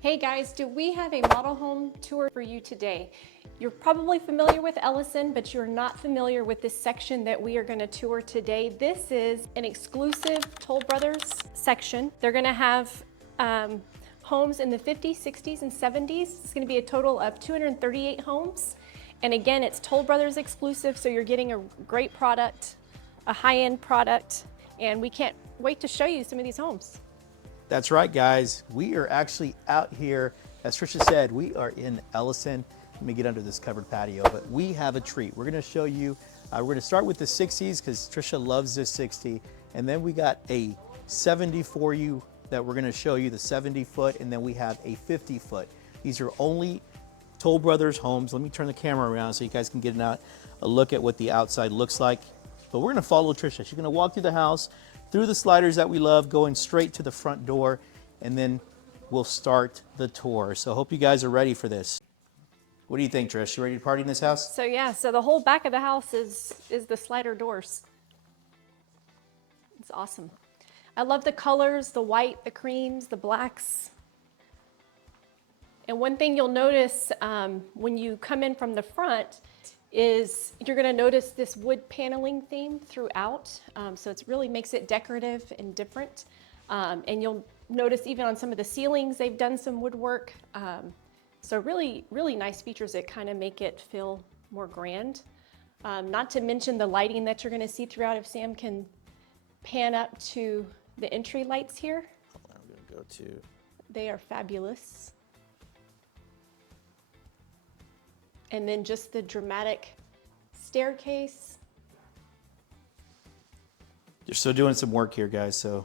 Hey guys, do we have a model home tour for you today? You're probably familiar with Elyson, but you're not familiar with this section that we are going to tour today. This is an exclusive Toll Brothers section. They're going to have homes in the 50s, 60s, and 70s. It's going to be a total of 238 homes. And again, it's Toll Brothers exclusive, so you're getting a great product, a high-end product, and we can't wait to show you some of these homes. That's right, guys. We are actually out here. As Tricia said, we are in Elyson. Let me get under this covered patio, but we have a treat. We're gonna show you, we're gonna start with the 60s because Tricia loves this 60. And then we got a 70 for you that we're gonna show you, the 70 foot, and then we have a 50 foot. These are only Toll Brothers homes. Let me turn the camera around so you guys can get a look at what the outside looks like. But we're gonna follow Tricia. She's gonna walk through the house, through the sliders that we love, going straight to the front door, and then we'll start the tour. So I hope you guys are ready for this. What do you think, Trish? You ready to party in this house? So yeah, so the whole back of the house is the slider doors. It's awesome. I love the colors, the white, the creams, the blacks. And one thing you'll notice when you come in from the front is you're gonna notice this wood paneling theme throughout. So it really makes it decorative and different. And you'll notice even on some of the ceilings, they've done some woodwork. So really, really nice features that kind of make it feel more grand. Not to mention the lighting that you're gonna see throughout. If Sam can pan up to the entry lights here. I'm gonna go to. They are fabulous. And then just the dramatic staircase. You're still doing some work here, guys, so.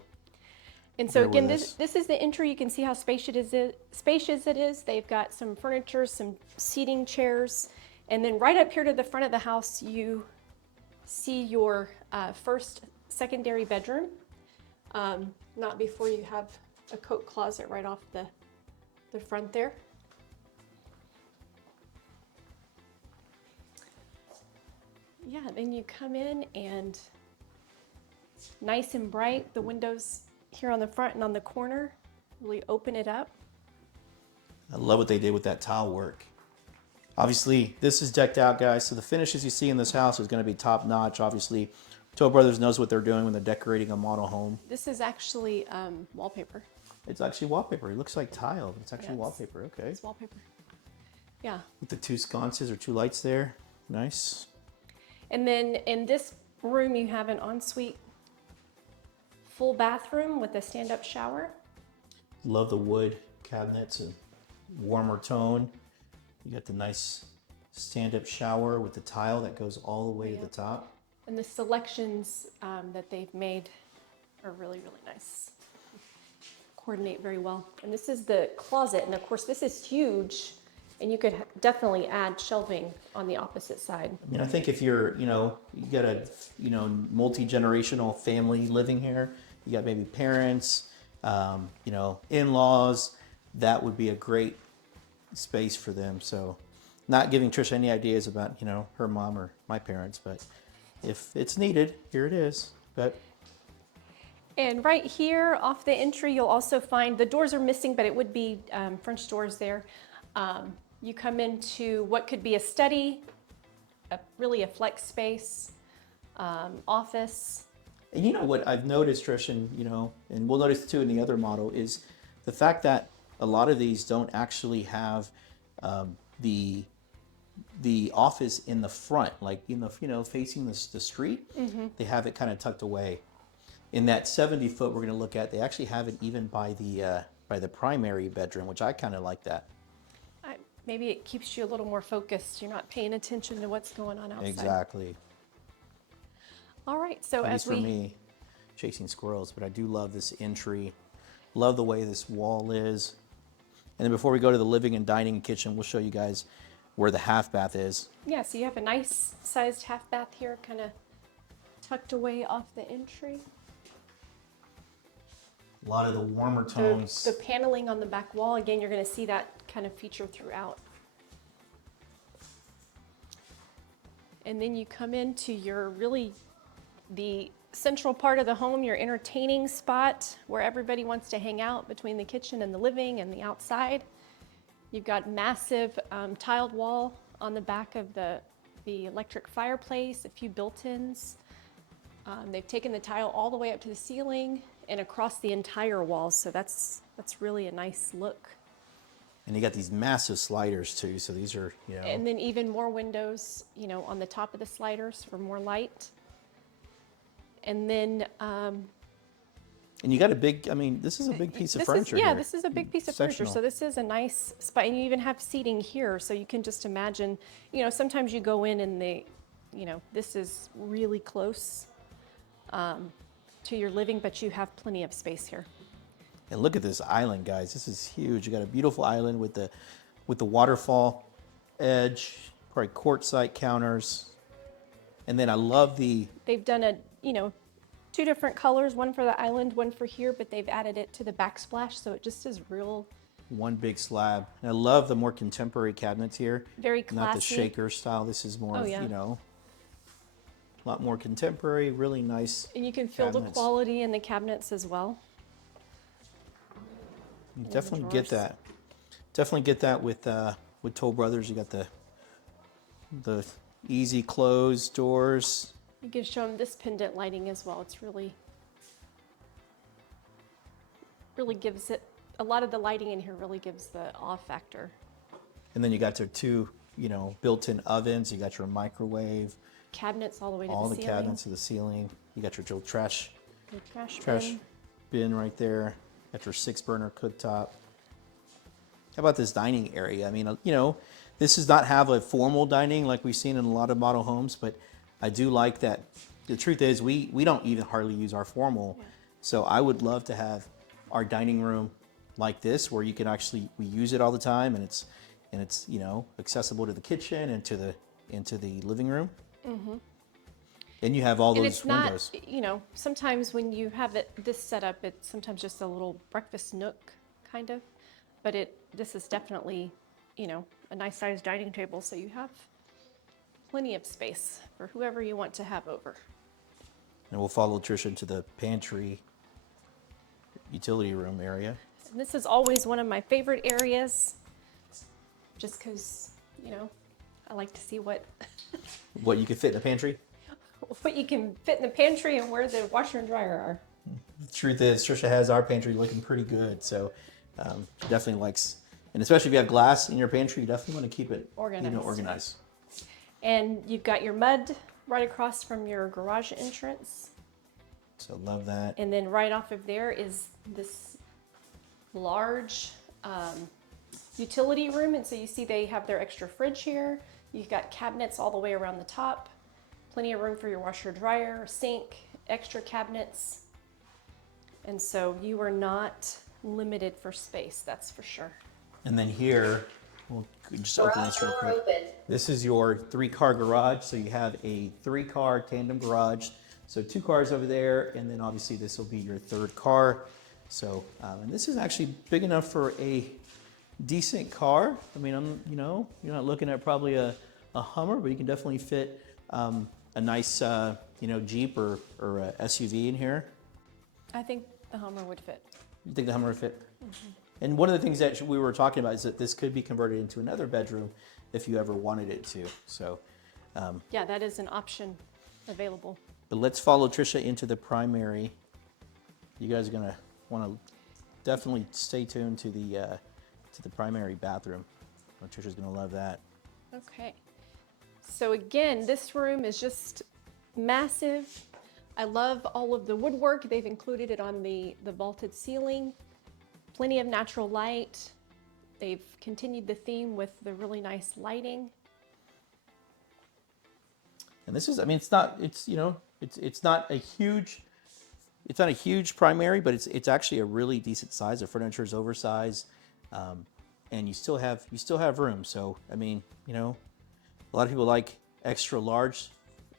And so again, this is the entry. You can see how spacious it is. They've got some furniture, some seating chairs. And then right up here to the front of the house, you see your first secondary bedroom. Not before you have a coat closet right off the front there. Yeah, then you come in and nice and bright. The windows here on the front and on the corner really open it up. I love what they did with that tile work. Obviously, this is decked out, guys, so the finishes you see in this house is going to be top notch. Obviously, Toll Brothers knows what they're doing when they're decorating a model home. This is actually wallpaper. It's actually wallpaper. It looks like tile, but it's actually wallpaper. Okay. It's wallpaper. Yeah. With the two sconces or two lights there. Nice. And then in this room, you have an ensuite full bathroom with a stand-up shower. Love the wood cabinets and warmer tone. You got the nice stand-up shower with the tile that goes all the way to the top. And the selections that they've made are really, really nice. Coordinate very well. And this is the closet. And of course, this is huge. And you could definitely add shelving on the opposite side. I mean, I think if you're, you got a, multi-generational family living here, you got maybe parents, in-laws, that would be a great space for them. So not giving Tricia any ideas about, her mom or my parents, but if it's needed, here it is. And right here off the entry, you'll also find, the doors are missing, but it would be French doors there. You come into what could be a study, really a flex space, office. And you know what I've noticed, Trish, and we'll notice too in the other model, is the fact that a lot of these don't actually have the office in the front, like facing the street. Mm-hmm. They have it kind of tucked away. In that 70 foot we're going to look at, they actually have it even by the primary bedroom, which I kind of like that. Maybe it keeps you a little more focused. You're not paying attention to what's going on outside. Exactly. All right, so at least for me, chasing squirrels, but I do love this entry. Love the way this wall is. And then before we go to the living and dining and kitchen, we'll show you guys where the half bath is. Yeah, so you have a nice sized half bath here, kind of tucked away off the entry. A lot of the warmer tones. The paneling on the back wall, again, you're going to see that kind of feature throughout. And then you come into your the central part of the home, your entertaining spot where everybody wants to hang out between the kitchen and the living and the outside. You've got massive tiled wall on the back of the electric fireplace, a few built-ins. They've taken the tile all the way up to the ceiling and across the entire wall, so that's really a nice look. And you got these massive sliders too, so these are, you know. And then even more windows, you know, on the top of the sliders for more light. And then and you got a big, I mean, this is a big piece of furniture yeah, here. this is a big piece of furniture. So this is a nice spot. And you even have seating here, so you can just imagine, you know, sometimes you go in and you know, this is really close to your living, but you have plenty of space here. And look at this island, guys. This is huge. You got a beautiful island with the waterfall edge, probably quartzite counters. And then I love they've done you know, 2 different colors, one for the island, one for here, but they've added it to the backsplash, so it just is real. One big slab. And I love the more contemporary cabinets here. Very classy. Not the shaker style. This is more, yeah. you know, a lot more contemporary, really nice. And you can feel cabinets. the quality in the cabinets as well. You definitely get that. Definitely get that with Toll Brothers. You got the easy close doors. You can show them this pendant lighting as well. It's really gives it, a lot of the lighting in here really gives the awe factor. And then you got your 2, you know, built-in ovens. You got your microwave. Cabinets all the way to all the the ceiling. cabinets to the ceiling. You got your little trash Your trash bin right there. Got your 6-burner cooktop. How about this dining area? I mean, you know, this does not have a formal dining like we've seen in a lot of model homes, but I do like that. The truth is we don't even hardly use our formal. Yeah. So I would love to have our dining room like this, where you can actually, we use it all the time, and it's you know, accessible to the kitchen and into the living room. Mm-hmm. And you have all those it's windows. Not, you know, sometimes when you have this set up, it's sometimes just a little breakfast nook, kind of. But this is definitely, you know, a nice sized dining table, so you have plenty of space for whoever you want to have over. And we'll follow Tricia into the pantry, utility room area. And this is always one of my favorite areas, just because, you know, I like to see what you can fit in the pantry. What you can fit in the pantry and where the washer and dryer are. The truth is, Tricia has our pantry looking pretty good, so she definitely likes, and especially if you have glass in your pantry, you definitely want to keep it organized. You know, organized. And you've got your mud right across from your garage entrance. So love that. And then right off of there is this large utility room, and so you see they have their extra fridge here. You've got cabinets all the way around the top. Plenty of room for your washer, dryer, sink, extra cabinets. And so you are not limited for space, that's for sure. And then here, we'll just open this real quick. This is your 3-car garage. So you have a 3-car tandem garage. So 2 cars over there, and then obviously this will be your 3rd car. So, and this is actually big enough for a decent car. I mean, you know, you're not looking at probably a Hummer, but you can definitely fit a nice, you know, Jeep or a SUV in here. I think the Hummer would fit. You think the Hummer would fit? Mm-hmm. And one of the things that we were talking about is that this could be converted into another bedroom if you ever wanted it to. So, yeah, that is an option available. But let's follow Tricia into the primary. You guys are gonna want to definitely stay tuned to the primary bathroom. Tricia's gonna love that. Okay. So again, this room is just massive. I love all of the woodwork. They've included it on the vaulted ceiling. Plenty of natural light. They've continued the theme with the really nice lighting. And this is, I mean, it's not a huge primary, but it's actually a really decent size. The furniture is oversized, and you still have room. So I mean, you know, a lot of people like extra large,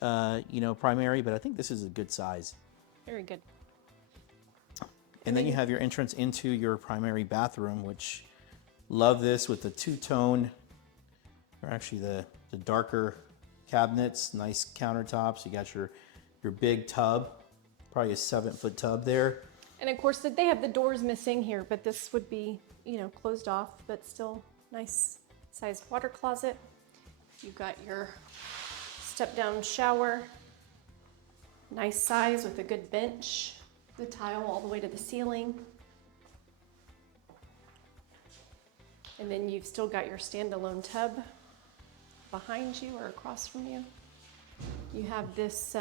you know, primary, but I think this is a good size. Very good. And then you have your entrance into your primary bathroom, which love this with the 2-tone, or actually the darker cabinets, nice countertops. You got your big tub probably a 7-foot tub there. And of course, they have the doors missing here, but this would be, closed off, but still nice sized water closet. You've got your step down shower, nice size with a good bench, the tile all the way to the ceiling. And then you've still got your standalone tub behind you or across from you. You have this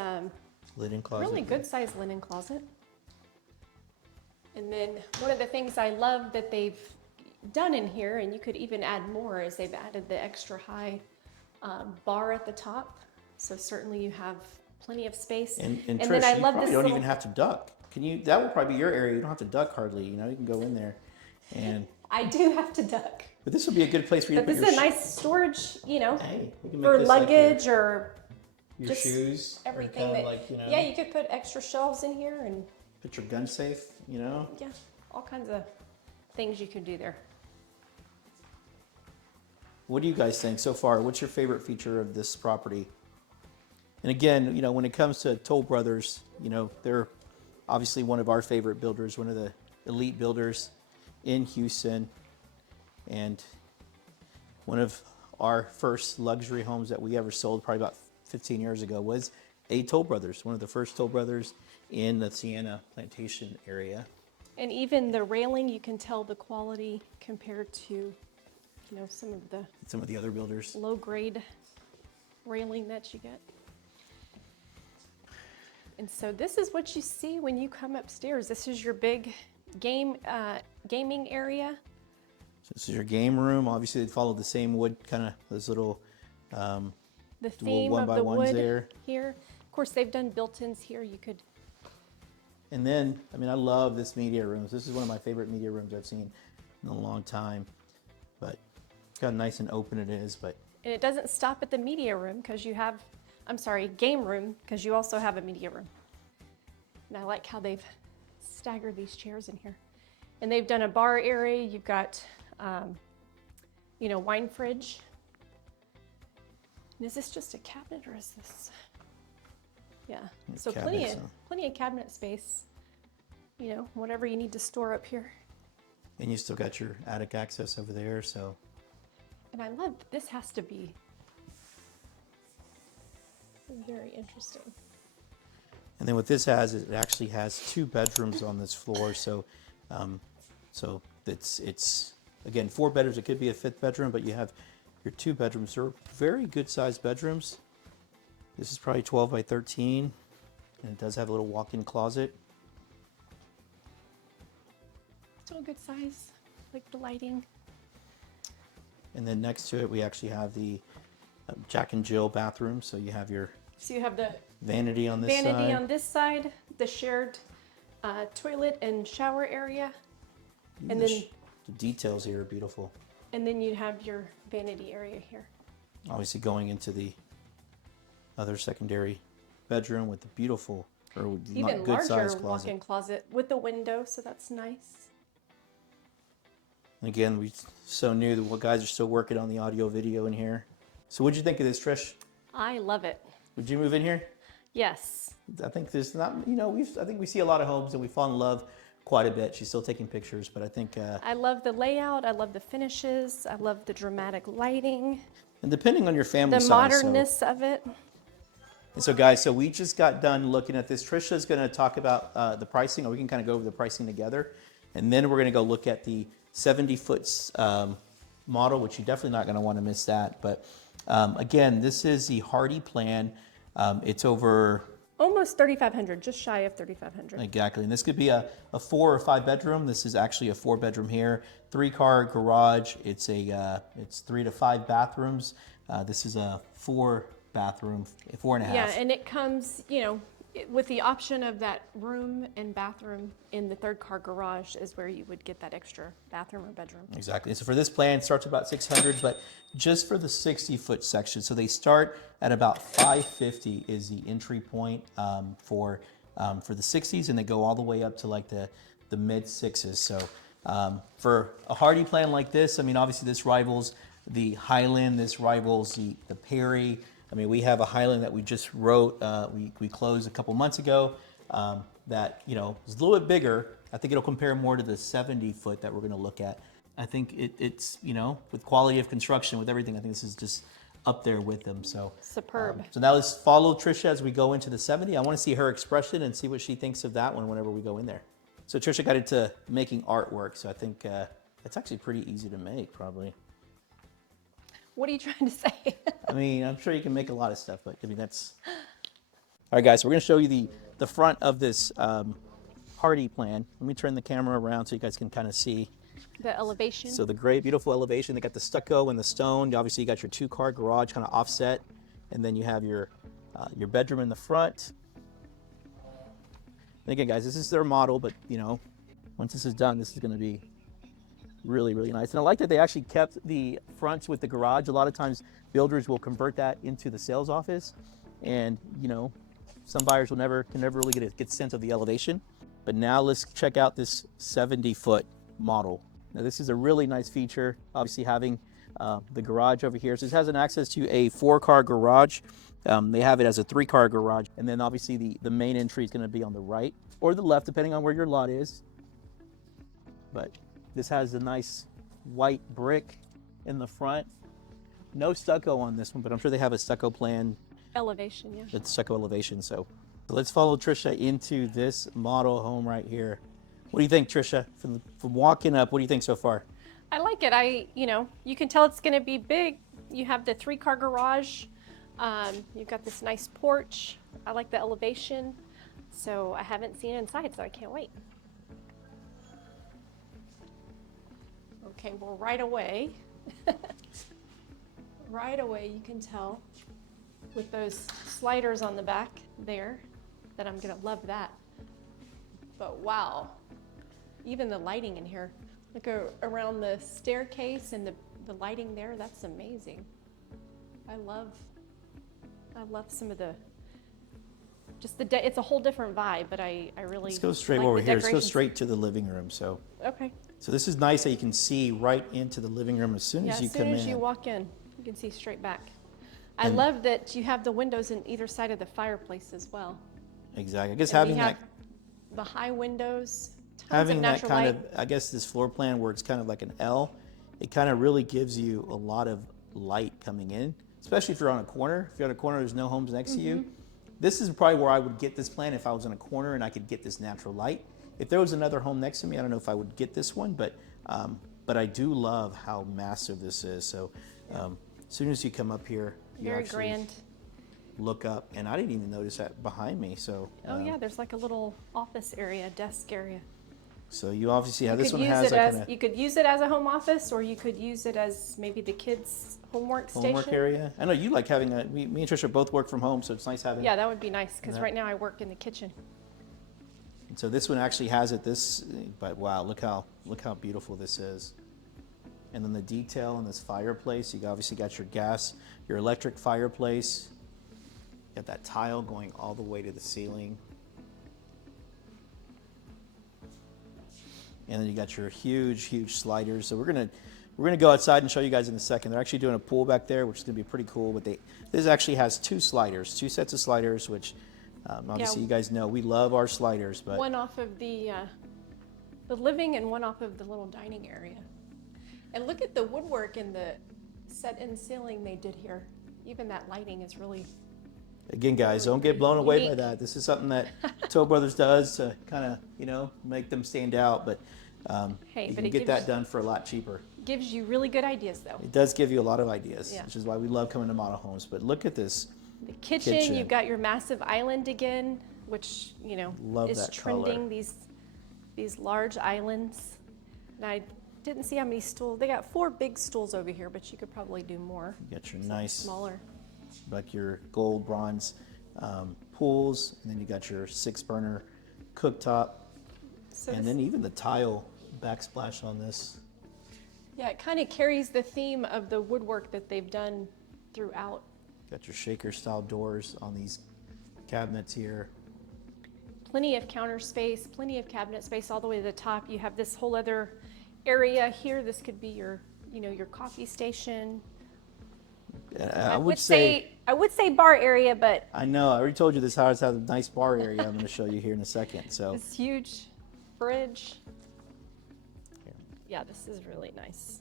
Linen closet. really good sized linen closet. And then one of the things I love that they've done in here, and you could even add more, is they've added the extra high bar at the top. So certainly you have plenty of space. And then Trish, I you love probably this don't little, even have to duck. That would probably be your area. You don't have to duck hardly. You can go in there. And I do have to duck. but this would be a good place for you But to put this your is a nice storage, Hey, we can make for this like luggage or your just shoes. or everything kinda that, yeah, you could put extra shelves in here and put your gun safe, yeah, all kinds of things you could do there. What do you guys think so far? What's your favorite feature of this property? And again, when it comes to Toll Brothers, they're obviously one of our favorite builders, one of the elite builders in Houston, and one of our first luxury homes that we ever sold probably about 15 years ago was a Toll Brothers, one of the first Toll Brothers in the Sienna Plantation area. And even the railing, you can tell the quality compared to, some of the other builders. low grade railing that you get. And so this is what you see when you come upstairs. This is your big gaming area. So this is your game room. Obviously, they follow the same wood, kind of those little The theme of the 1x1s wood there. here. Of course, they've done built-ins here. You could. And then, I love this media room. This is one of my favorite media rooms I've seen in a long time. But look how nice and open it is. But And it doesn't stop at the media room because you have, game room, because you also have a media room. And I like how they've staggered these chairs in here. And they've done a bar area. You've got, wine fridge. And is this just a cabinet or is this? Yeah, so plenty of cabinet space. Whatever you need to store up here. and you still got your attic access over there. So. And I love, this has to be very interesting. And then what this has is it actually has 2 bedrooms on this floor. So, so it's again 4 bedrooms. It could be a 5th bedroom, but you have your 2 bedrooms. They're very good sized bedrooms. This is probably 12 by 13, and it does have a little walk-in closet. Still a good size, like the lighting. And then next to it, we actually have the Jack and Jill bathroom. So you have your So you have the vanity on this side. vanity on this side, the shared toilet and shower area, and then the details here are beautiful. and then you have your vanity area here. Obviously going into the other secondary bedroom with the beautiful or Even good larger size closet. walk-in closet with the window, so that's nice. And again, we so new that guys are still working on the audio video in here. So what'd you think of this, Trish? I love it. Would you move in here? Yes. I think there's not, I think we see a lot of homes and we fall in love quite a bit. She's still taking pictures, but I think. I love the layout. I love the finishes. I love the dramatic lighting. And depending on your family The size. modernness of it. And so guys, so we just got done looking at this. Trisha's going to talk about the pricing, or we can kind of go over the pricing together. And then we're going to go look at the 70-foot model, which you're definitely not going to want to miss that. But again, this is the Hardy plan. It's over... Almost 3,500, just shy of 3,500. Exactly. And this could be a 4 or 5 bedroom. This is actually a 4 bedroom here. 3-car garage. It's 3 to 5 bathrooms. This is a 4 bathroom, 4.5. Yeah, and it comes, with the option of that room and bathroom in the 3rd-car garage is where you would get that extra bathroom or bedroom. Exactly. So for this plan, it starts about 600, but just for the 60-foot section. So they start at about 550 is the entry point for the 60s, and they go all the way up to like the mid 6s. So for a Hardy plan like this, obviously this rivals the Highland, this rivals the Perry. We have a Highland that we just wrote, we closed a couple months ago. that, you know, is a little bit bigger. I think it'll compare more to the 70 foot that we're going to look at. I think it's, you know, with quality of construction, with everything, I think this is just up there with them. So Superb. so now let's follow Tricia as we go into the 70. I want to see her expression and see what she thinks of that one whenever we go in there. So Tricia got into making artwork, so I think it's actually pretty easy to make, probably. What are you trying to say? I mean, I'm sure you can make a lot of stuff, but I mean, that's... All right, guys, so we're going to show you the front of this party plan. Let me turn the camera around so you guys can kind of see. The elevation. So the great, beautiful elevation. They got the stucco and the stone. Obviously, you got your two-car garage kind of offset, and then you have your bedroom in the front. And again, guys, this is their model, but you know, once this is done, this is going to be really, really nice. And I like that they actually kept the fronts with the garage. A lot of times, builders will convert that into the sales office, and you know, some buyers can never really get a sense of the elevation. But now let's check out this 70-foot model. Now this is a really nice feature, obviously having the garage over here. So this has an access to a 4-car garage. They have it as a 3-car garage. And then obviously the main entry is going to be on the right or the left, depending on where your lot is. But this has a nice white brick in the front. No stucco on this one, but I'm sure they have a stucco plan. Elevation, yeah. It's stucco elevation. So let's follow Tricia into this model home right here. What do you think, Tricia? From walking up, what do you think so far? I like it. You know, you can tell it's going to be big. You have the 3-car garage. You've got this nice porch. I like the elevation. So I haven't seen inside, so I can't wait. Okay, well, right away, you can tell with those sliders on the back there that I'm going to love that. But wow. Even the lighting in here, look around the staircase and the lighting there, that's amazing. I love some of the, it's a whole different vibe, but I really Let's go straight like over the here. Let's go decorations. straight to the living room. So Okay. So this is nice that you can see right into the living room as soon as you come in. As soon as you walk in, you can see straight back. I love that you have the windows in either side of the fireplace as well. Exactly. I guess And having we have that, the high windows, tons having of that natural kind light. of, I guess this floor plan where it's kind of like an L, it kind of really gives you a lot of light coming in, especially if you're on a corner. If you're on a corner, there's no homes next to you. This is probably where I would get this plan if I was in a corner and I could get this natural light. If there was another home next to me, I don't know if I would get this one, but I do love how massive this is. So as soon as you come up here, you Very actually grand. look up, and I didn't even notice that behind me. So Oh yeah, there's like a little office area, desk area. so you obviously have You this could one use has it like as kind of you could use it as a home office, or you could use it as maybe the kids' homework homework station. area. I know you like having a. Me and Tricia both work from home, so it's nice having. Yeah, that would be nice because Yeah. right now I work in the kitchen. And so this one actually has it. But wow, look how beautiful this is. And then the detail in this fireplace. You obviously got your gas, your electric fireplace. Got that tile going all the way to the ceiling. And then you got your huge sliders. So we're gonna go outside and show you guys in a second. They're actually doing a pool back there, which is gonna be pretty cool. But this actually has two sets of sliders, which obviously you guys know we love our sliders. But One off of the living and one off of the little dining area. And look at the woodwork and the set-in ceiling they did here. Even that lighting is really. again, guys, don't get blown away by Unique. that. This is something that Toll Brothers does to kind of make them stand out. But Hey, you but can it get gives- that done for a lot cheaper. Gives you really good ideas though. It does give you a lot of ideas, Yeah. which is why we love coming to model homes. But look at this. The kitchen, you've got your massive island again, which Love is that trending. color. These large islands. And I didn't see how many stools. They got 4 big stools over here, but you could probably do more. You got your Something nice, smaller. like your gold, bronze pools, and then you got your 6-burner cooktop, So and this- then even the tile backsplash on this. yeah, it kind of carries the theme of the woodwork that they've done throughout. Got your shaker style doors on these cabinets here. Plenty of counter space, plenty of cabinet space all the way to the top. You have this whole other area here. This could be your, your coffee station. I would say, I would say bar area, but I know, I already told you this house has a nice bar area I'm going to show you here in a second. So this huge fridge. Yeah, this is really nice.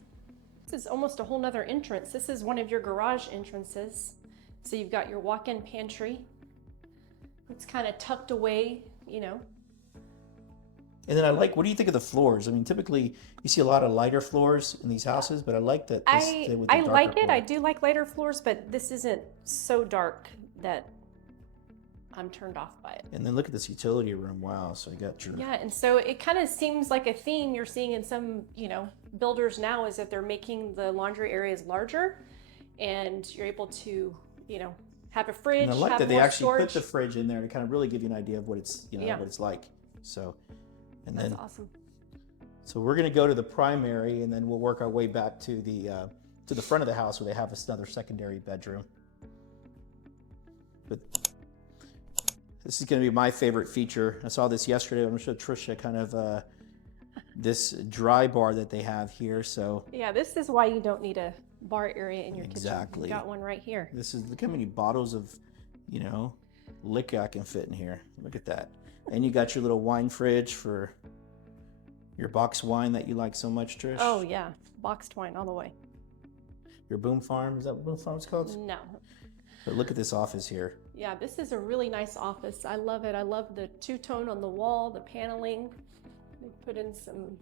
This is almost a whole nother entrance. This is one of your garage entrances. So you've got your walk-in pantry. It's kind of tucked away, you know. And then I like, what do you think of the floors? I mean, typically you see a lot of lighter floors in these houses, but I like that this with the I darker like it. floor. I do like lighter floors, but this isn't so dark that I'm turned off by it. And then look at this utility room. Wow. So you got your, Yeah, and so it kind of seems like a theme you're seeing in some, you know, builders now is that they're making the laundry areas larger, and you're able to, you know, have a fridge, and I like have that they more actually storage. put the fridge in there to kind of really give you an idea of what it's, you know, Yeah. what it's like. So, and That's then, awesome. so we're going to go to the primary, and then we'll work our way back to the front of the house where they have another secondary bedroom. But this is going to be my favorite feature. I saw this yesterday. I'm going to show Tricia kind of this dry bar that they have here. So Yeah, this is why you don't need a bar area in your Exactly. kitchen. You've got one right here. this is, look how many bottles of, you know, liquor I can fit in here. Look at that. And you got your little wine fridge for your box wine that you like so much, Trish. Oh yeah, boxed wine all the way. Your Boom Farm, is that what Boom Farm's called? No. But look at this office here. Yeah, this is a really nice office. I love it. I love the two-tone on the wall, the paneling. They put in some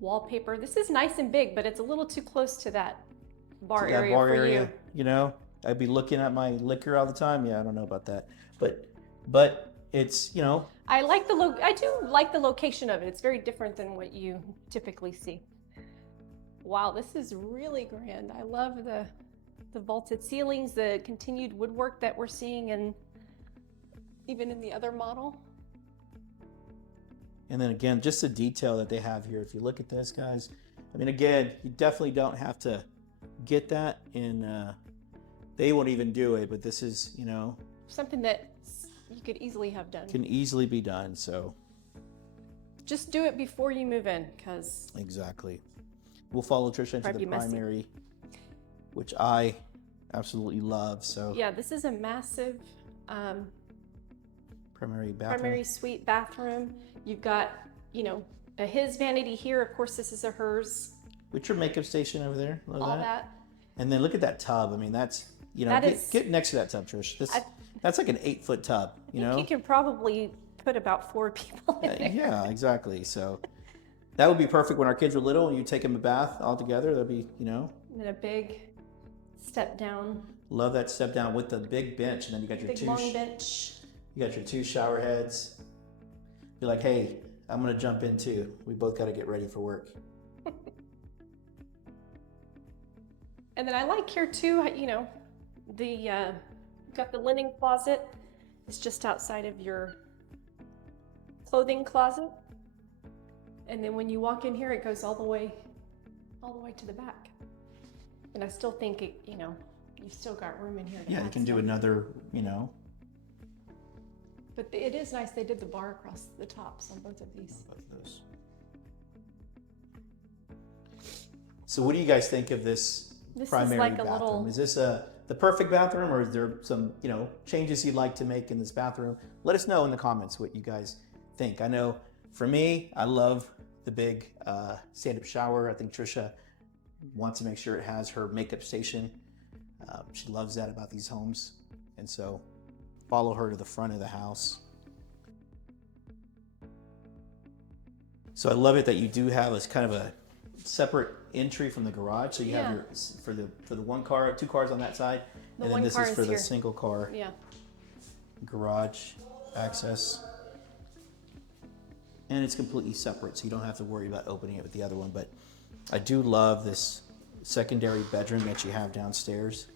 wallpaper. This is nice and big, but it's a little too close to that bar To that area bar for area, you. you know, I'd be looking at my liquor all the time. Yeah, I don't know about that, but it's, you know, I do like the location of it. It's very different than what you typically see. Wow, this is really grand. I love the vaulted ceilings, the continued woodwork that we're seeing, and even in the other model. and then again, just the detail that they have here. If you look at this, guys, I mean, again, you definitely don't have to get that in, they won't even do it, but this is, you know, Something that you could easily have done. can easily be done. So Just do it before you move in, because exactly. We'll follow Tricia into Probably the messy. primary, which I absolutely love. So yeah, this is a massive primary bathroom. primary suite bathroom. You've got, you know, a his vanity here. Of course, this is a hers. With your makeup station over there. Love All that. that. And then look at that tub. I mean, that's, you know, That get, is- get next to that tub, Trish. That's like an 8-foot tub, you I know? think you can probably put about 4 people in there. Yeah, exactly. So that would be perfect when our kids were little and you take them a bath all together. That'd be, you know, And then a big step down, love that step down with the big bench. And then you got your big long bench. you got your 2 shower heads. You're like, hey, I'm going to jump in too. We both got to get ready for work. And then I like here too, you know, got the linen closet. It's just outside of your clothing closet. And then when you walk in here, it goes all the way to the back. And I still think it, you know, you've still got room in here to Yeah, you add can do stuff. another, you know. But it is nice. They did the bar across the tops on both of these. Both of those. So what do you guys think of this This is primary like a bathroom? little- Is this the perfect bathroom, or is there some, you know, changes you'd like to make in this bathroom? Let us know in the comments what you guys think. I know for me, I love the big stand-up shower. I think Tricia wants to make sure it has her makeup station. She loves that about these homes. And so follow her to the front of the house. So I love it that you do have a kind of a separate entry from the garage. So you have Yeah. your for the one car, 2 cars on that side, The and then one this car is is for the here. single car Yeah. garage access. And it's completely separate, so you don't have to worry about opening it with the other one. But I do love this secondary bedroom that you have downstairs.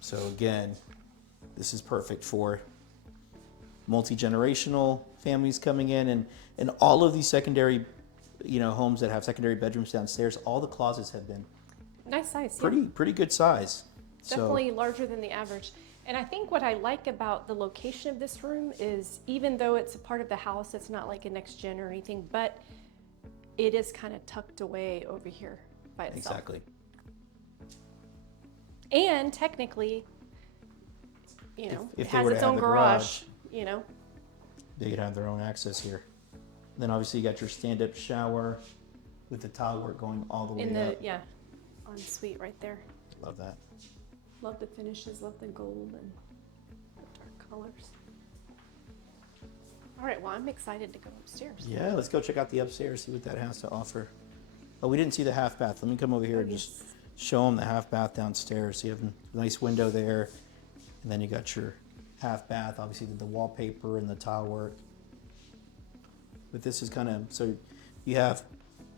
So again, this is perfect for multi-generational families coming in, and all of these secondary, you know, homes that have secondary bedrooms downstairs. All the closets have been Nice size. Yeah. pretty good size. Definitely larger than the average. And I think what I like about the location of this room is even though it's a part of the house, it's not like a next gen or anything, but it is kind of tucked away over here. by itself. Exactly. And technically, you know, If it they has were to its have own a garage, you know. they could have their own access here. Then obviously you got your stand-up shower with the tile work going all the way In the, up. yeah, ensuite right there. Love that. Love the finishes, love the gold and the dark colors. All right, well, I'm excited to go upstairs. Yeah, let's go check out the upstairs, see what that has to offer. Oh, we didn't see the half bath. Let me come over here and just show them the half bath downstairs. So you have a nice window there, and then you got your half bath, obviously the wallpaper and the tile work. But this is kind of, so you have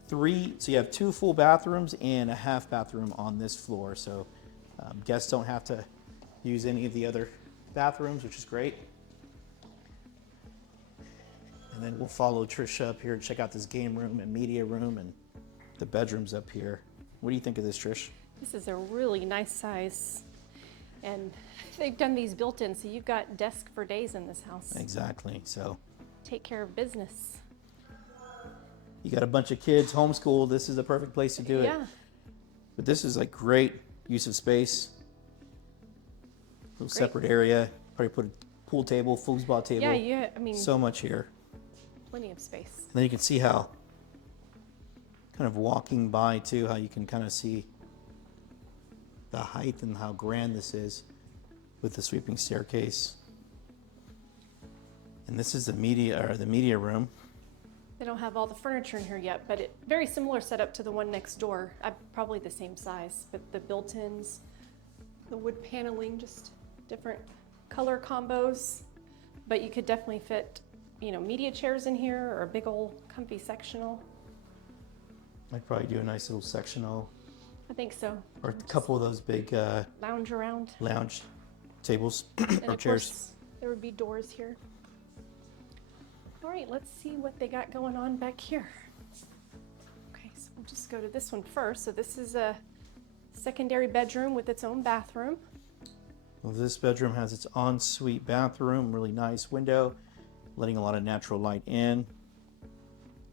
two full bathrooms and a half bathroom on this floor. So guests don't have to use any of the other bathrooms, which is great. And then we'll follow Tricia up here and check out this game room and media room and the bedrooms up here. What do you think of this, Trish? This is a really nice size. And they've done these built-in, so you've got desk for days in this house. Exactly. So Take care of business. you got a bunch of kids, homeschool. This is the perfect place to do it. Yeah. But this is like great use of space. Little separate area. Probably put a pool table, foosball table. Yeah, I mean, So much here. plenty of space. And then you can see how, kind of walking by too, how you can kind of see the height and how grand this is with the sweeping staircase. And this is the media room. They don't have all the furniture in here yet, but very similar setup to the one next door. Probably the same size, but the built-ins, the wood paneling, just different color combos. But you could definitely fit, you know, media chairs in here or a big old comfy sectional. I'd probably do a nice little sectional I think so. or a couple of those big Lounge around. lounge tables And or of chairs. course, there would be doors here. All right, let's see what they got going on back here. Okay, so we'll just go to this one first. So this is a secondary bedroom with its own bathroom. Well, this bedroom has its ensuite bathroom, really nice window, letting a lot of natural light in.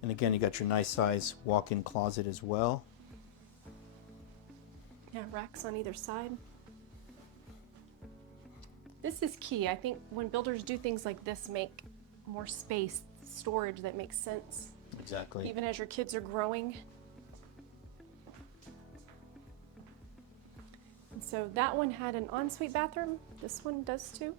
And again, you got your nice size walk-in closet as well. Yeah, racks on either side. This is key. I think when builders do things like this, make more space, storage that makes sense, Exactly. even as your kids are growing. And so that one had an ensuite bathroom. This one does too.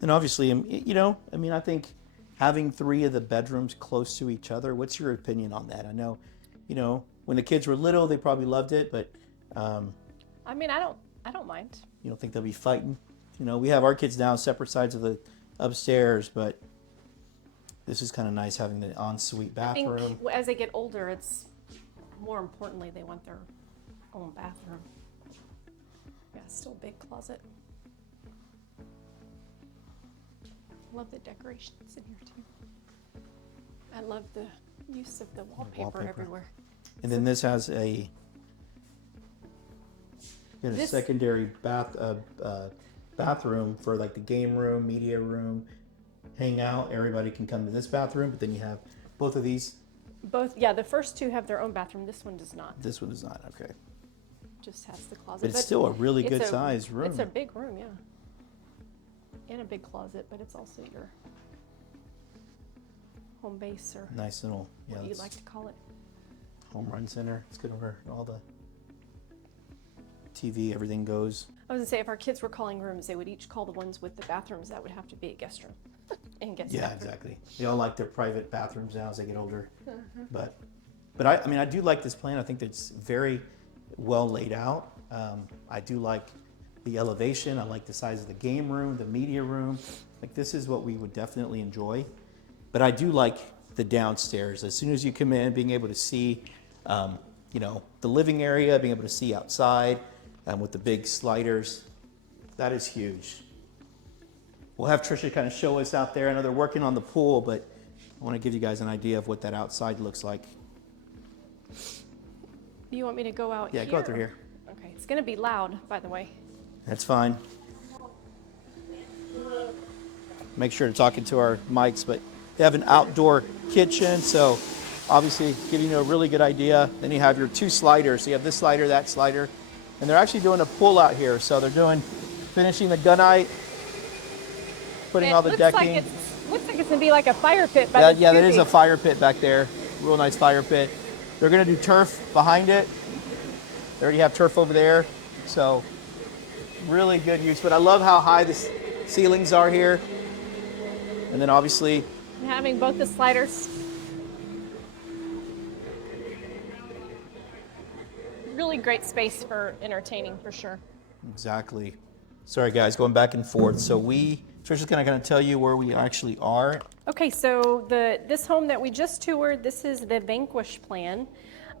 And obviously, you know, I mean, I think having 3 of the bedrooms close to each other, what's your opinion on that? I know, you know, when the kids were little, they probably loved it, but I mean, I don't mind. you don't think they'll be fighting? You know, we have our kids now separate sides of the upstairs, but this is kind of nice having the ensuite I bathroom. think as they get older, it's more importantly they want their own bathroom. Yeah, still big closet. Love the decorations in here too. I love the use of the wallpaper everywhere. And then this has a secondary bathroom for like the game room, media room, hangout. Everybody can come to this bathroom, but then you have both of these. Both, yeah, the first two have their own bathroom. This one does not. This one is not, okay. Just has the closet. But it's still a really good it's sized room. It's a big room, yeah. And a big closet, but it's also your home base or Nice little, yeah, what you'd it's like to call it. home run center. It's good where all the TV, everything goes. I was gonna say, if our kids were calling rooms, they would each call the ones with the bathrooms. That would have to be a guest room and guest Yeah, bathroom. exactly. They all like their private bathrooms now as they get older. But I mean, I do like this plan. I think that's very well laid out. I do like the elevation. I like the size of the game room, the media room. Like this is what we would definitely enjoy. But I do like the downstairs. As soon as you come in, being able to see, you know, the living area, being able to see outside with the big sliders, that is huge. We'll have Tricia kind of show us out there. I know they're working on the pool, but I want to give you guys an idea of what that outside looks like. You want me to go out here? Yeah, go through here. Okay, it's gonna be loud, by the way. That's fine. Make sure to talk into our mics, but they have an outdoor kitchen, so obviously giving you a really good idea. Then you have your two sliders. So you have this slider, that slider, and they're actually doing a pull out here. So they're finishing the gunite, putting all the decking. Looks like it's gonna be like a fire pit. Yeah, there is a fire pit back there. Real nice fire pit. They're gonna do turf behind it. They already have turf over there. So really good use. But I love how high the ceilings are here. And then obviously having both the sliders. Really great space for entertaining for sure. Exactly. Sorry guys, going back and forth. So Tricia's gonna tell you where we actually are. Okay, so this home that we just toured, this is the Vanquish plan.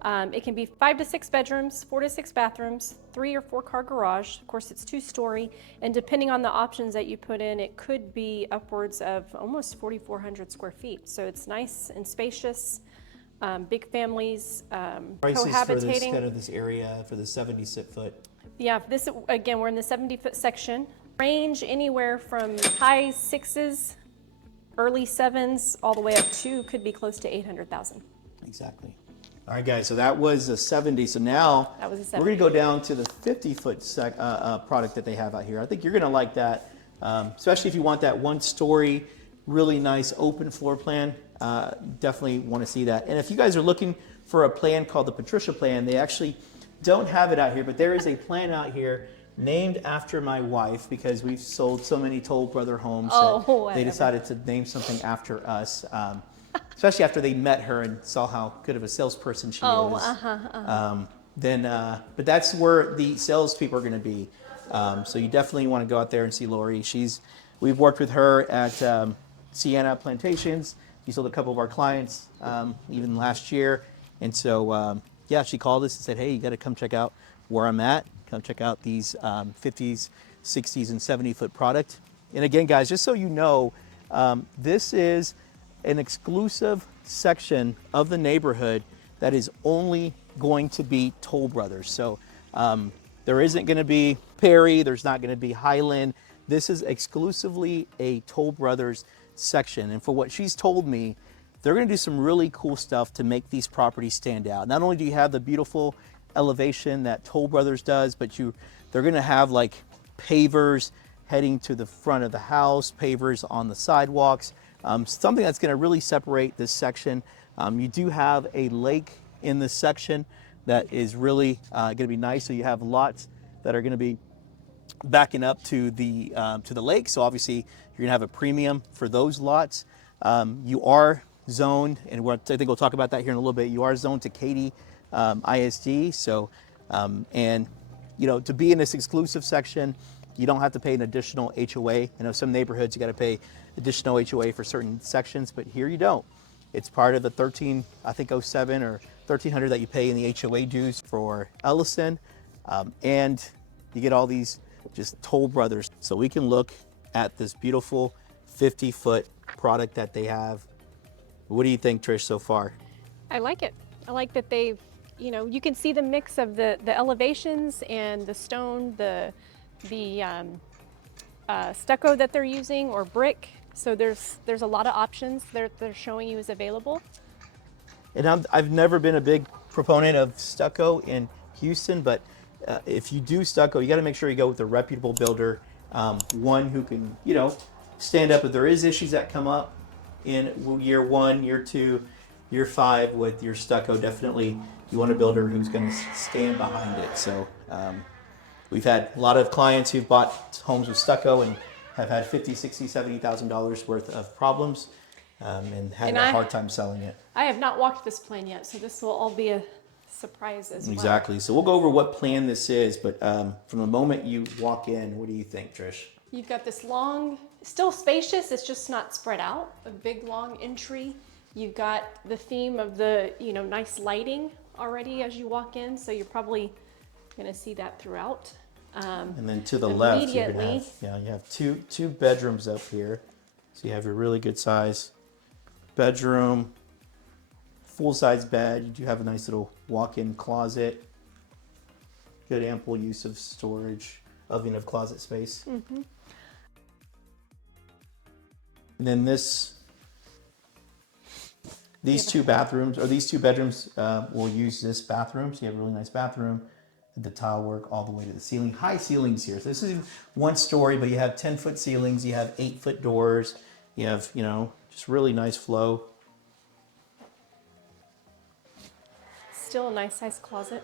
It can be 5 to 6 bedrooms, 4 to 6 bathrooms, 3 or 4 car garage. Of course, it's 2-story, and depending on the options that you put in, it could be upwards of almost 4,400 square feet. So it's nice and spacious. Big families, Prices cohabitating. for this area for the 70-foot. Yeah, this again, we're in the 70-foot section. Range anywhere from high 6s, early 7s, all the way up to could be close to 800,000. Exactly. All right, guys. So that was a 70. So now that was a 70. We're going to go down to the 50-foot product that they have out here. I think you're going to like that, especially if you want that 1-story, really nice open floor plan. Definitely want to see that. And if you guys are looking for a plan called the Tricia plan, they actually don't have it out here, but there is a plan out here named after my wife because we've sold so many Toll Brother homes that they decided to name something after us, especially after they met her and saw how good of a salesperson she is. But that's where the salespeople are going to be. So you definitely want to go out there and see Lori. We've worked with her at Sienna Plantations. We sold a couple of our clients even last year. And so, she called us and said, hey, you got to come check out where I'm at. Come check out these 50s, 60s, and 70-foot product. And again, guys, just so you know, this is an exclusive section of the neighborhood that is only going to be Toll Brothers. So there isn't going to be Perry. There's not going to be Highland. This is exclusively a Toll Brothers section. And for what she's told me, they're going to do some really cool stuff to make these properties stand out. Not only do you have the beautiful elevation that Toll Brothers does, but they're going to have like pavers heading to the front of the house, pavers on the sidewalks, something that's going to really separate this section. You do have a lake in this section that is really going to be nice. So you have lots that are going to be backing up to the lake. So obviously you're going to have a premium for those lots. You are zoned, and I think we'll talk about that here in a little bit. You are zoned to Katy ISD. So, and to be in this exclusive section, you don't have to pay an additional HOA. I know some neighborhoods you got to pay additional HOA for certain sections, but here you don't. It's part of the 1307 or 1300 that you pay in the HOA dues for Elyson, and you get all these just Toll Brothers. So we can look at this beautiful 50-foot product that they have. What do you think, Trish, so far? I like it. I like that they've, you can see the mix of the elevations and the stone, the stucco that they're using, or brick. So there's a lot of options they're showing you is available. And I've never been a big proponent of stucco in Houston, but if you do stucco, you got to make sure you go with a reputable builder, one who can, stand up if there is issues that come up in year 1, year 2, year 5 with your stucco. Definitely, you want a builder who's going to stand behind it. So we've had a lot of clients who've bought homes with stucco and have had $50,000, $60,000, $70,000 worth of problems and had a hard time selling it. I have not walked this plan yet, so this will all be a surprise as well. Exactly. So we'll go over what plan this is, but from the moment you walk in, what do you think, Trish? You've got this long, still spacious, it's just not spread out, a big long entry. You've got the theme of the, nice lighting already as you walk in, so you're probably going to see that throughout. And then to the left, you're gonna have, you have two bedrooms up here. So you have your really good size bedroom, full-size bed. You do have a nice little walk-in closet. Good ample use of storage, of closet space. Mm-hmm. And then this These two bathrooms, or these two bedrooms, will use this bathroom. So you have a really nice bathroom. The tile work all the way to the ceiling. High ceilings here. So this is one story, but you have 10-foot ceilings. You have 8-foot doors. You have, you know, just really nice flow. Still a nice sized closet.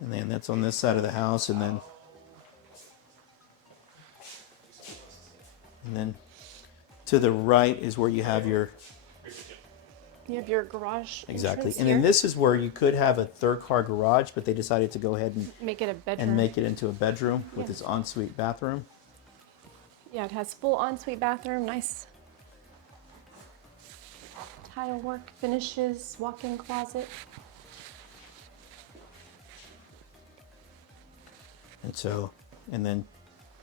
And then that's on this side of the house, and then to the right is where you have your Garage. exactly. Entrance And here. then this is where you could have a third car garage, but they decided to go ahead and Make it a bedroom. make it into a bedroom with Yeah. its ensuite bathroom. Yeah, it has full ensuite bathroom, nice tile work, finishes, walk-in closet. And so, and then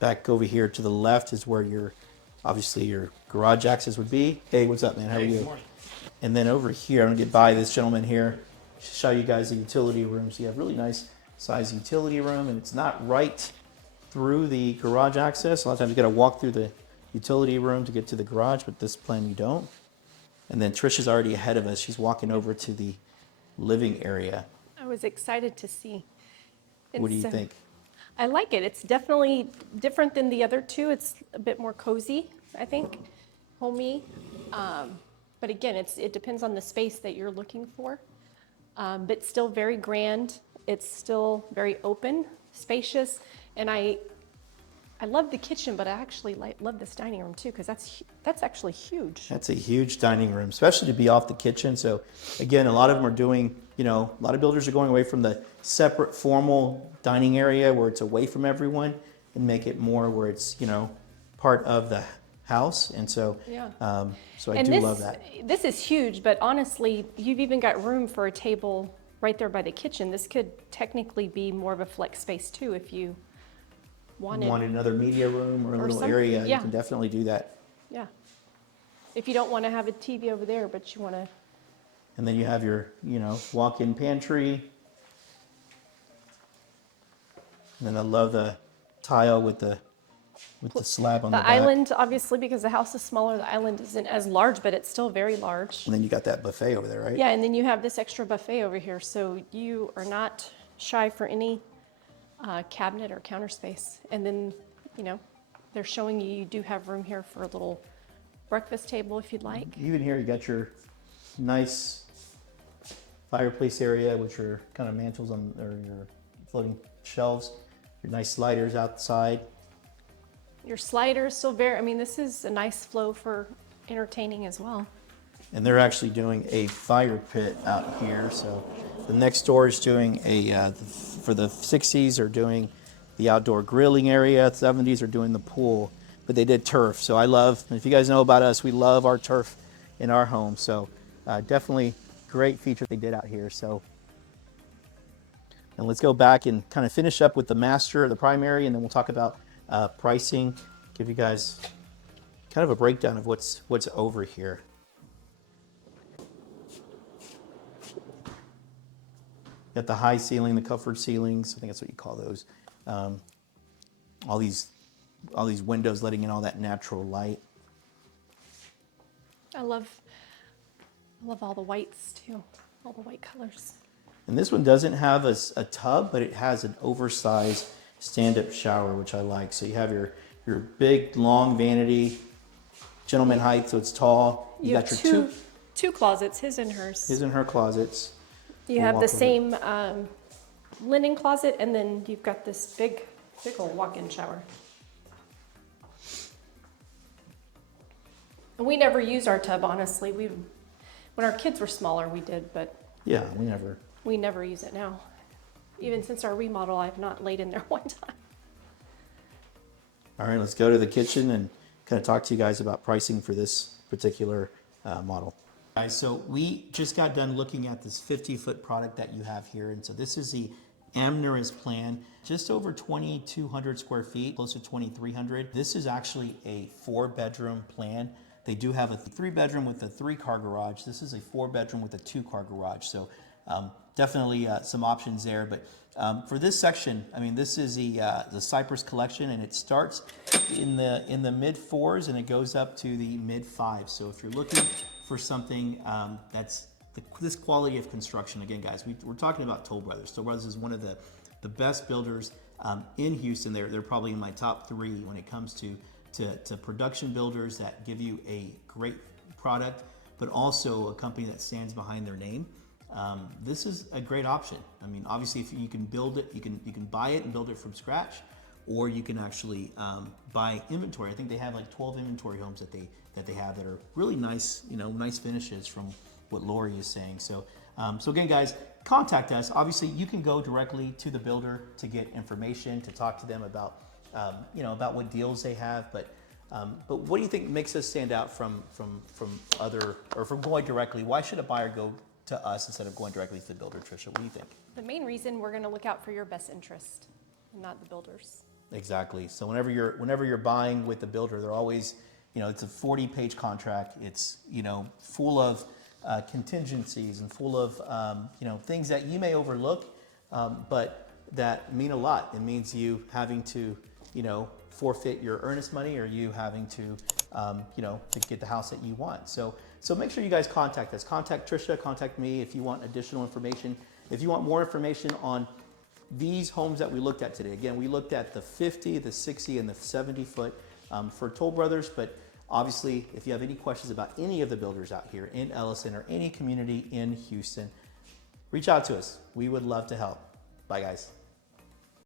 back over here to the left is where your, obviously your garage access would be. Hey, what's up, man? How are you? Good morning. And then over here, I'm gonna get by this gentleman here, show you guys the utility room. So you have really nice size utility room, and it's not right through the garage access. A lot of times you gotta walk through the utility room to get to the garage, but this plan you don't. And then Tricia's already ahead of us. She's walking over to the living area. I was excited to see. What do you It's, think? I like it. It's definitely different than the other two. It's a bit more cozy, I think, homey. But again, it depends on the space that you're looking for. But still very grand. It's still very open, spacious, and I love the kitchen, but I actually love this dining room too, because that's actually huge. That's a huge dining room, especially to be off the kitchen. So again, a lot of them are doing, you know, a lot of builders are going away from the separate formal dining area where it's away from everyone and make it more where it's, you know, part of the house. And so, Yeah. so I And do love that. This is huge, but honestly, you've even got room for a table right there by the kitchen. This could technically be more of a flex space too if you wanted. Want another media room or a little some- area, you yeah. can definitely do that. Yeah. If you don't want to have a TV over there, but you want to. And then you have your, you know, walk-in pantry. And then I love the tile with the slab on the The back. island, obviously, because the house is smaller, the island isn't as large, but it's still very large. And then you got that buffet over there, right? Yeah, and then you have this extra buffet over here, so you are not shy for any cabinet or counter space. And then, you know, they're showing you do have room here for a little breakfast table if you'd like. Even here, you got your nice fireplace area, which are kind of mantles on, or your floating shelves. Your nice sliders outside. Your sliders still very, I mean, this is a nice flow for entertaining as well. And they're actually doing a fire pit out here. So the next door is doing a, for the 60s are doing the outdoor grilling area. 70s are doing the pool, but they did turf. So I love, if you guys know about us, we love our turf in our home. So definitely great feature they did out here. So, and let's go back and kind of finish up with the master, the primary, and then we'll talk about pricing, give you guys kind of a breakdown of what's over here. Got the high ceiling, the covered ceilings. I think that's what you call those. All these windows letting in all that natural light. I love all the whites too, all the white colors. And this one doesn't have a tub, but it has an oversized stand-up shower, which I like. So you have your big, long vanity, gentleman height, so it's tall. You got have your two closets, his and hers. his and her closets. You We'll have walk the over. same linen closet, and then you've got this big old walk-in shower. And we never used our tub, honestly. When our kids were smaller, we did, but Yeah, we never. we never use it now. Even since our remodel, I've not laid in there one time. All right, let's go to the kitchen and kind of talk to you guys about pricing for this particular model. Guys, so we just got done looking at this 50-foot product that you have here. And so this is the Amneris plan, just over 2,200 square feet, close to 2,300. This is actually a 4-bedroom plan. They do have a 3-bedroom with a 3-car garage. This is a 4-bedroom with a 2-car garage. So definitely some options there. But for this section, I mean, this is the Cypress collection, and it starts in the mid 4s and it goes up to the mid 5s. So if you're looking for something that's this quality of construction, again, guys, we're talking about Toll Brothers. Toll Brothers is one of the best builders in Houston. They're probably in my top 3 when it comes to production builders that give you a great product, but also a company that stands behind their name. This is a great option. I mean, obviously, if you can build it, you can buy it and build it from scratch, or you can actually buy inventory. I think they have like 12 inventory homes that they have that are really nice, nice finishes from what Lori is saying. So, so again, guys, contact us. Obviously, you can go directly to the builder to get information, to talk to them about, about what deals they have. But what do you think makes us stand out from other, or from going directly? Why should a buyer go to us instead of going directly to the builder, Tricia? What do you think? The main reason, we're going to look out for your best interest, not the builders. Exactly. So whenever you're buying with the builder, they're always, it's a 40-page contract. It's full of contingencies and full of things that you may overlook, but that mean a lot. It means you having to forfeit your earnest money, or you having to to get the house that you want. So make sure you guys contact us. Contact Tricia, contact me if you want additional information. If you want more information on these homes that we looked at today. Again, we looked at the 50, the 60, and the 70 foot for Toll Brothers, but obviously, if you have any questions about any of the builders out here in Elyson or any community in Houston, reach out to us. We would love to help. Bye, guys.